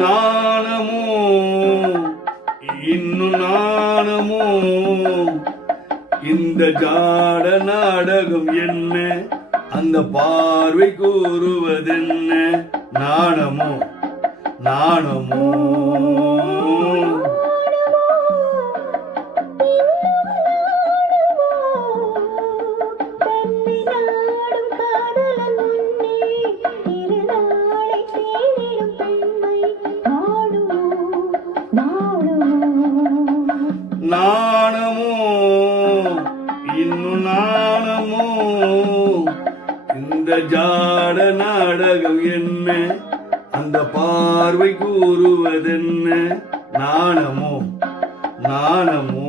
நாணமோ இன்னும் நாணமோ இந்த ஜாட நாடகம் என்ன அந்த பார்வை கூறுவதென்ன நாணமோ நாணமோ நாணமோ இன்னும் நாணமோ இந்த ஜாட நாடகம் என்ன அந்த பார்வை கூறுவதென்ன நாணமோ நாணமோ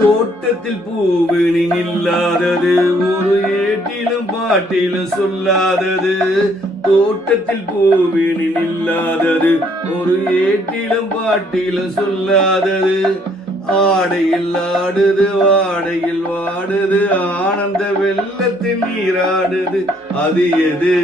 தோட்டத்தில் பூவினின் இல்லாதது ஒரு ஏட்டிலும் பாட்டிலும் சொல்லாதது தோட்டத்தில் பூவினின் இல்லாதது ஒரு ஏட்டிலும் பாட்டிலும் சொல்லாதது ஆடையில் ஆடுது வாடையில் வாடுது ஆனந்த வெள்ளத்தின் நீராடுது அது எது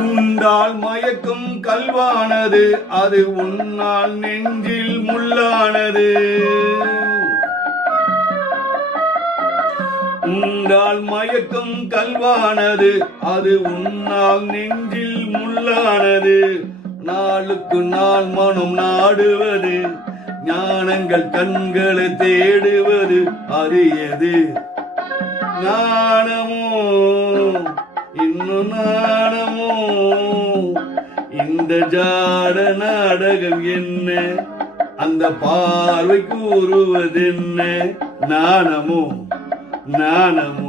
உண்டால் மயக்கும் கல்வானது அது உன்னால் நெஞ்சில் முள்ளானது உண்டால் மயக்கும் கல்வானது அது உன்னால் நெஞ்சில் முள்ளானது நாளுக்கு நாள் மனம் நாடுவது ஞானங்கள் கண்களை தேடுவது அது எது நாணமோ இன்னும் நாணமோ இந்த ஜாட நாடகம் என்ன அந்த பார்வை கூறுவதென்ன நாணமோ நாணமோ